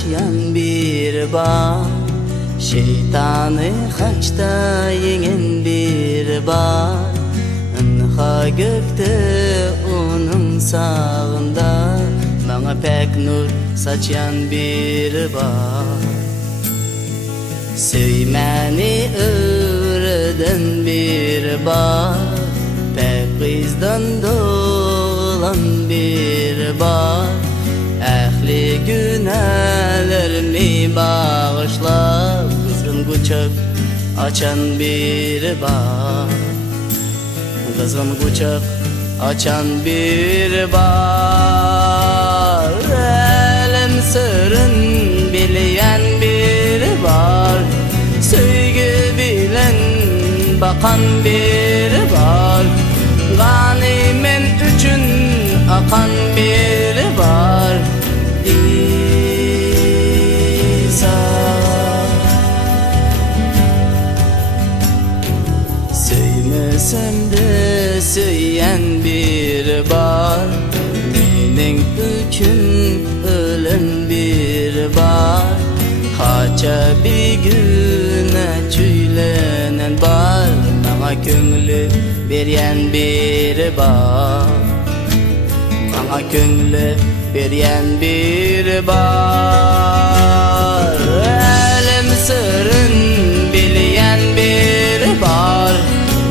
açan bir bar, şeytanı haçta yengen bir bar. Inha gökte onun sağında bana pek nur saçan bir bar. Söymeni öğreden bir bar, pek kızdan doğulan bir bar. Ehli günahlarımı bağışla, kızgın kucak açan bir bar. Kızgın kucak açan bir bar. Elem sırrın bilen bir bar, sevgi bilen bakan bir bar. Ganimen üçün akan bir bar. İsa söymesem de söyleyen bir bar, mening üçün ölen bir bar. Haça bir güne çüylenen bar, bana köngülü beryen bir bar. Bana köngülü beryen bir bar. Elem sırrın bilen bir bar,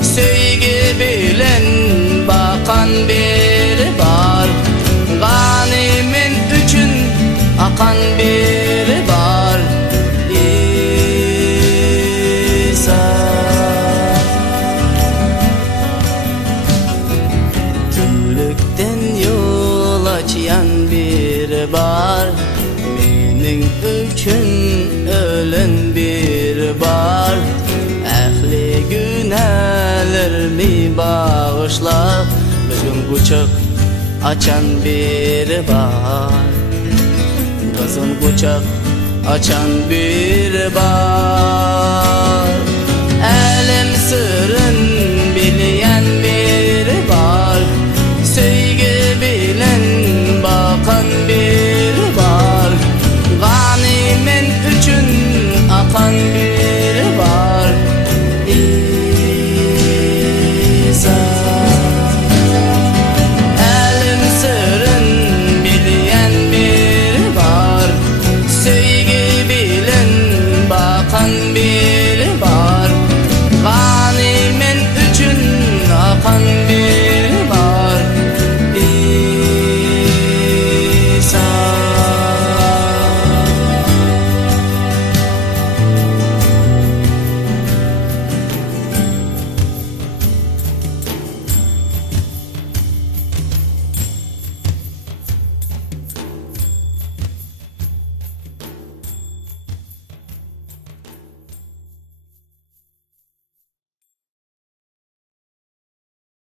sevgi bilen bakan bir bar. Ganimin üçün akan bir bar. İsa tümlükten yol açan bir bar, mening üçün ölen bir bar. Ehli günahlarımı bağışla, kızgın kucak açan bir bar. Kızgın kucak açan bir bar.